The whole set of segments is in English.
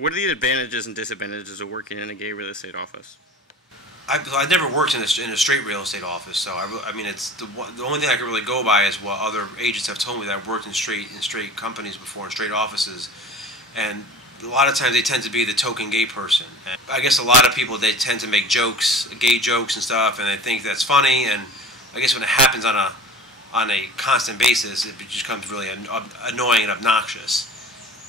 What are the advantages and disadvantages of working in a gay real estate office? I've never worked in a straight real estate office, so I mean, it's the only thing I can really go by is what other agents have told me that I've worked in straight companies before, in straight offices, and a lot of times they tend to be the token gay person. And I guess a lot of people, they tend to make jokes, gay jokes and stuff, and they think that's funny. And I guess when it happens on a constant basis, it just becomes really annoying and obnoxious.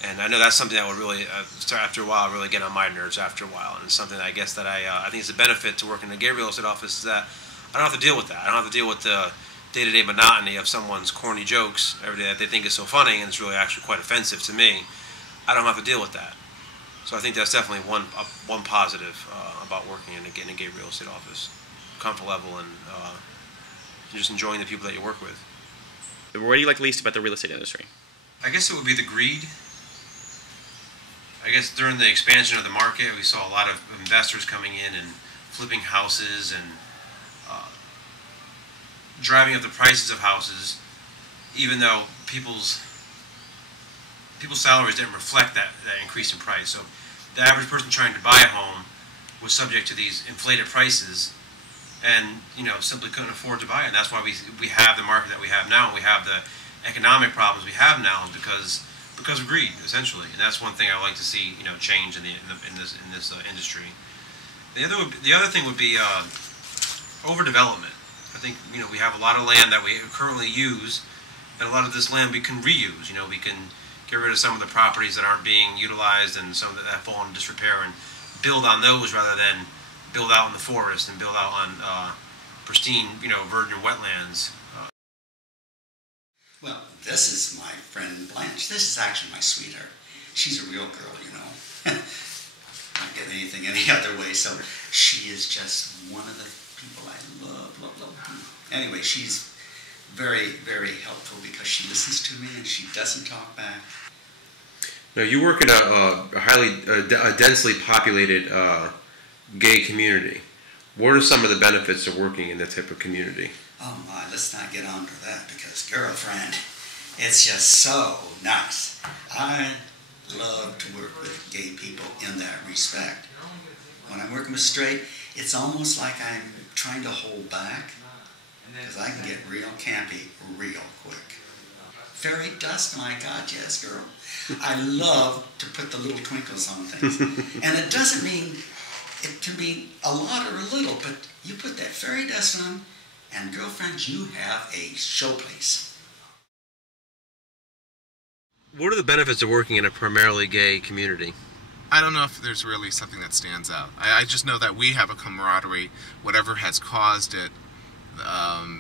And I know that's something that would really, after a while, really get on my nerves after a while. And it's something that I guess that I think is a benefit to working in a gay real estate office is that I don't have to deal with that. I don't have to deal with the day-to-day monotony of someone's corny jokes every day that they think is so funny and it's really actually quite offensive to me. I don't have to deal with that. So I think that's definitely one positive about working in a gay real estate office. Comfort level and just enjoying the people that you work with. What do you like least about the real estate industry? I guess it would be the greed. I guess during the expansion of the market, we saw a lot of investors coming in and flipping houses and driving up the prices of houses, even though people's salaries didn't reflect that increase in price. So the average person trying to buy a home was subject to these inflated prices and simply couldn't afford to buy it. And that's why we have the market that we have now. We have the economic problems we have now because of greed, essentially, and that's one thing I would like to see, change in this industry. The other thing would be overdevelopment. I think we have a lot of land that we currently use, and a lot of this land we can reuse. We can get rid of some of the properties that aren't being utilized and some that have fallen in disrepair, and build on those rather than build out in the forest and build out on pristine, virgin wetlands. Well, this is my friend Blanche. This is actually my sweetheart. She's a real girl, Not getting anything any other way, so she is just one of the people I love. Anyway, she's very, very helpful because she listens to me and she doesn't talk back. Now, you work in a densely populated gay community. What are some of the benefits of working in that type of community? Oh my, let's not get on to that because, girlfriend, it's just so nice. I love to work with gay people in that respect. When I'm working with straight, it's almost like I'm trying to hold back because I can get real campy real quick. Fairy dust, my God, yes, girl. I love to put the little twinkles on things. And it doesn't mean, it can be a lot or a little, but you put that fairy dust on, and girlfriend, you have a showplace. What are the benefits of working in a primarily gay community? I don't know if there's really something that stands out. I just know that we have a camaraderie. Whatever has caused it,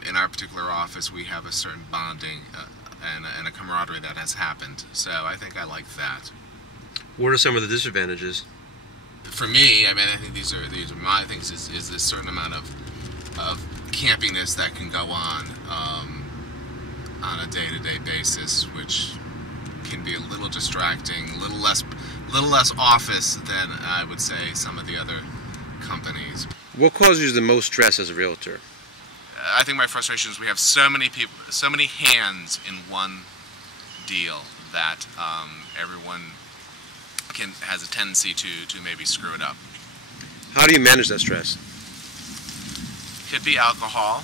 in our particular office, we have a certain bonding and a camaraderie that has happened. So I think I like that. What are some of the disadvantages? For me, I think these are my things. Is this certain amount of campiness that can go on a day-to-day basis, which can be a little distracting, a little less office than I would say some of the other companies. What causes you the most stress as a realtor? I think my frustration is we have so many people, so many hands in one deal that everyone has a tendency to maybe screw it up. How do you manage that stress? Could be alcohol.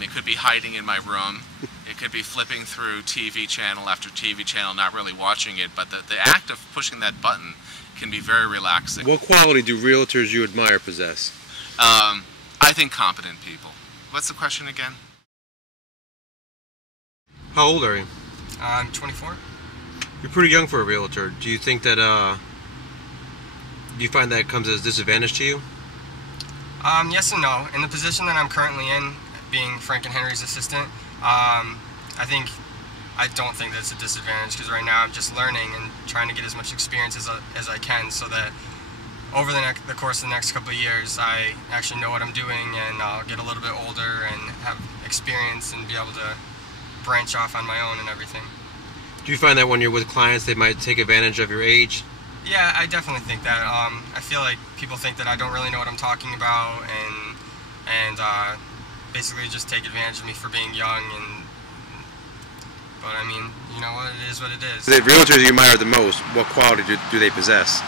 It could be hiding in my room. It could be flipping through TV channel after TV channel, not really watching it, but the act of pushing that button can be very relaxing. What quality do realtors you admire possess? I think competent people. What's the question again? How old are you? I'm 24. You're pretty young for a realtor. Do you think that, do you find that comes as a disadvantage to you? Yes and no. In the position that I'm currently in, being Frank and Henry's assistant, I don't think that's a disadvantage because right now I'm just learning and trying to get as much experience as I can so that over the course of the next couple of years I actually know what I'm doing and I'll get a little bit older and have experience and be able to branch off on my own and everything. Do you find that when you're with clients they might take advantage of your age? Yeah, I definitely think that. I feel like people think that I don't really know what I'm talking about and basically just take advantage of me for being young. But I mean, you know what? It is what it is. The realtors you admire the most, what quality do they possess?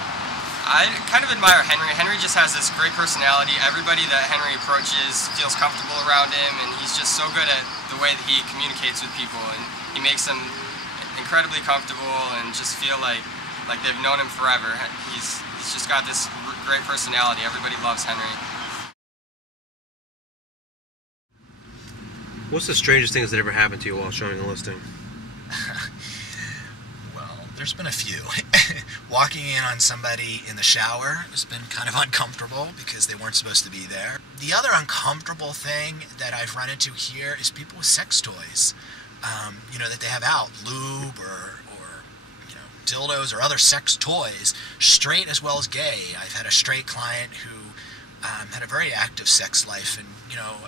I kind of admire Henry. Henry just has this great personality. Everybody that Henry approaches feels comfortable around him, and he's just so good at the way that he communicates with people, and he makes them incredibly comfortable and just feel like they've known him forever. He's just got this great personality. Everybody loves Henry. What's the strangest things that ever happened to you while showing a listing? Well, there's been a few. Walking in on somebody in the shower has been kind of uncomfortable because they weren't supposed to be there. The other uncomfortable thing that I've run into here is people with sex toys, that they have out, lube or dildos or other sex toys, straight as well as gay. I've had a straight client who had a very active sex life, and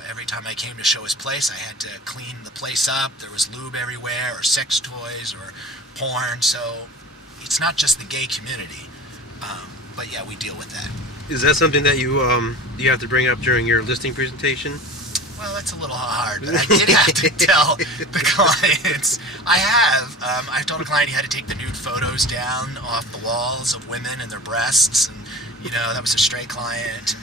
every time I came to show his place, I had to clean the place up. There was lube everywhere, or sex toys, or porn. So it's not just the gay community, but yeah, we deal with that. Is that something that you have to bring up during your listing presentation? Well, that's a little hard, but I did have to tell the clients. I've told a client he had to take the nude photos down off the walls of women and their breasts, and that was a straight client.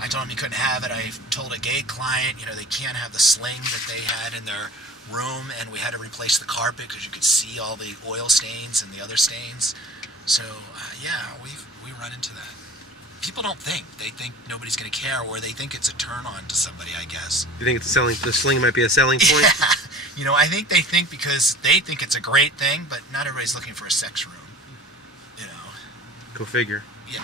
I told him he couldn't have it. I told a gay client, they can't have the sling that they had in their room, and we had to replace the carpet because you could see all the oil stains and the other stains. So yeah, we run into that. People don't think. They think nobody's going to care, or they think it's a turn on to somebody, I guess. You think the sling might be a selling point? Yeah. I think they think because they think it's a great thing, but not everybody's looking for a sex room. Go figure. Yeah.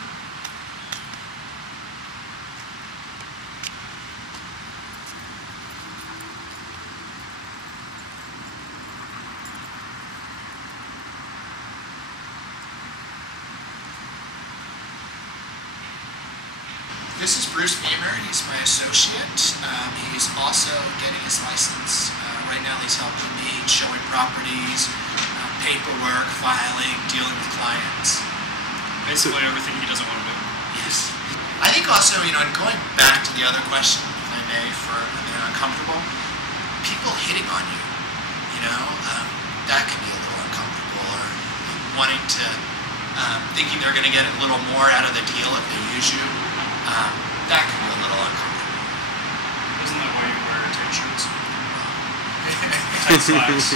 This is Bruce Beamer. He's my associate. He's also getting his license. Right now he's helping me showing properties, paperwork, filing, dealing with clients. Basically everything he doesn't want to do. Yes. I think also, and going back to the other question, if I may, for uncomfortable, people hitting on you, that can be a little uncomfortable, or wanting to, thinking they're going to get a little more out of the deal if they use you. That can be a little uncomfortable. Isn't that why you wear tight shirts? Tight slacks.